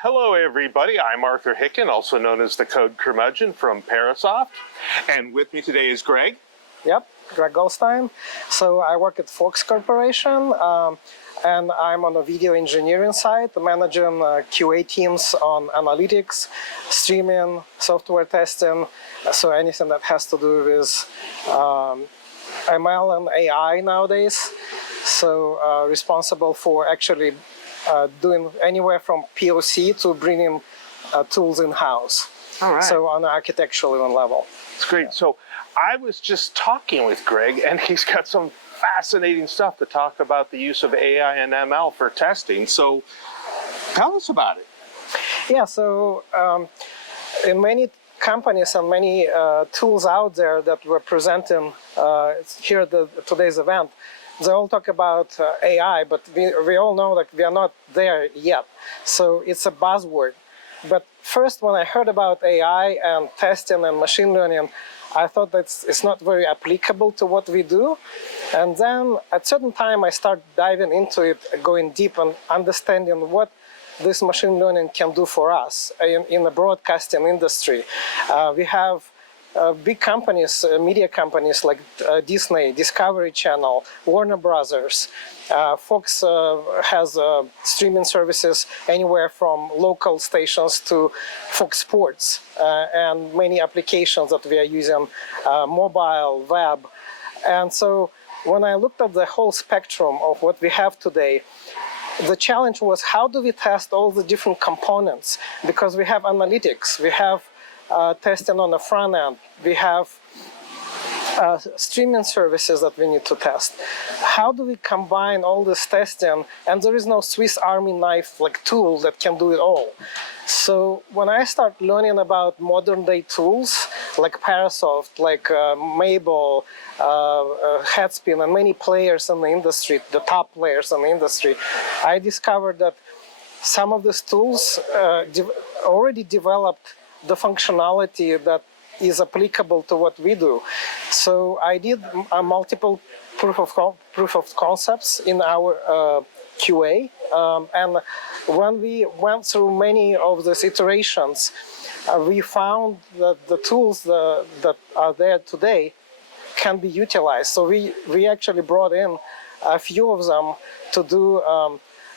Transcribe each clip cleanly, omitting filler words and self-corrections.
Hello, everybody. I'm Arthur Hicken, also known as the Code Curmudgeon from Parasoft. And with me today is Greg. Yep, Greg Goldshteyn. So I work at Fox Corporation, and I'm on the video engineering side, managing QA teams on analytics, streaming, software testing, so anything that has to do with ML and AI nowadays. So responsible for actually doing anywhere from POC to bringing tools in-house. All right. So on an architectural level. It's great. Yeah. So I was just talking with Greg, and he's got some fascinating stuff to talk about the use of AI and ML for testing. So tell us about it. Yeah, so in many companies and many tools out there that we're presenting here at today's event, they all talk about AI, but we all know that we are not there yet. So it's a buzzword. But first, when I heard about AI and testing and machine learning, I thought that it's not very applicable to what we do. And then at a certain time, I started diving into it, going deep and understanding what this machine learning can do for us in the broadcasting industry. We have big companies, media companies like Disney, Discovery Channel, Warner Brothers. Fox has streaming services anywhere from local stations to Fox Sports, and many applications that we are using, mobile, web. And so when I looked at the whole spectrum of what we have today, the challenge was, how do we test all the different components? Because we have analytics, we have testing on the front end, we have streaming services that we need to test. How do we combine all this testing? And there is no Swiss Army knife like tool that can do it all. So when I start learning about modern day tools like Parasoft, like Mabel, Headspin, and many players in the industry, the top players in the industry, I discovered that some of these tools already developed the functionality that is applicable to what we do. So I did multiple proof of concepts in our QA, and when we went through many of these iterations, we found that the tools that are there today can be utilized. So we actually brought in a few of them to do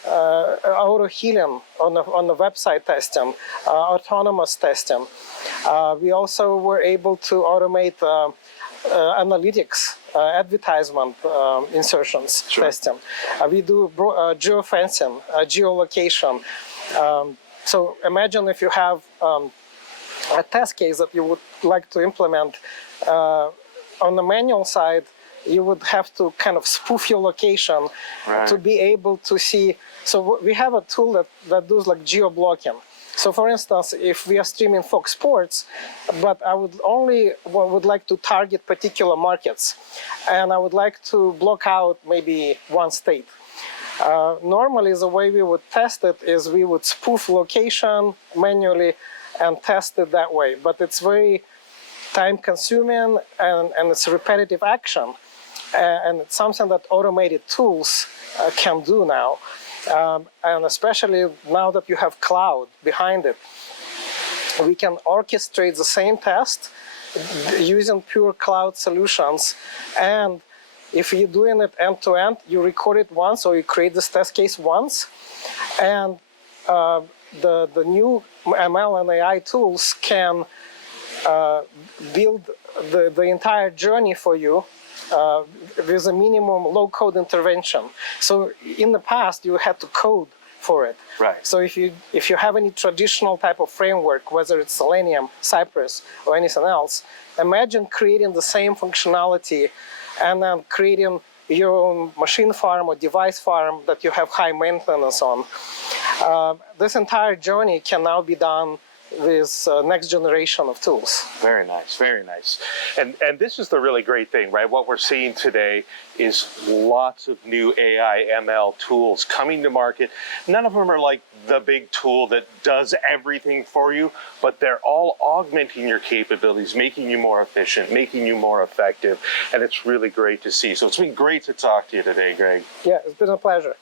auto healing on the website testing, autonomous testing. We also were able to automate analytics, advertisement insertions testing. We do geofencing, geolocation. So imagine if you have a test case that you would like to implement on the manual side, you would have to kind of spoof your location to be able to see. So we have a tool that does like geo-blocking. So for instance, if we are streaming Fox Sports, but I would like to target particular markets, and I would like to block out maybe one state. Normally, the way we would test it is we would spoof location manually and test it that way. But it's very time-consuming and it's a repetitive action. And it's something that automated tools can do now. And especially now that you have cloud behind it, we can orchestrate the same test using pure cloud solutions. And if you're doing it end-to-end, you record it once or you create this test case once. And the new ML and AI tools can build the entire journey for you with a minimum low-code intervention. So in the past, you had to code for it. Right. So if you have any traditional type of framework, whether it's Selenium, Cypress, or anything else, imagine creating the same functionality and then creating your own machine farm or device farm that you have high maintenance on. This entire journey can now be done with next generation of tools. Very nice, very nice. And this is the really great thing, right? What we're seeing today is lots of new AI, ML tools coming to market. None of them are like the big tool that does everything for you, but they're all augmenting your capabilities, making you more efficient, making you more effective, and it's really great to see. So it's been great to talk to you today, Greg. Yeah, it's been a pleasure.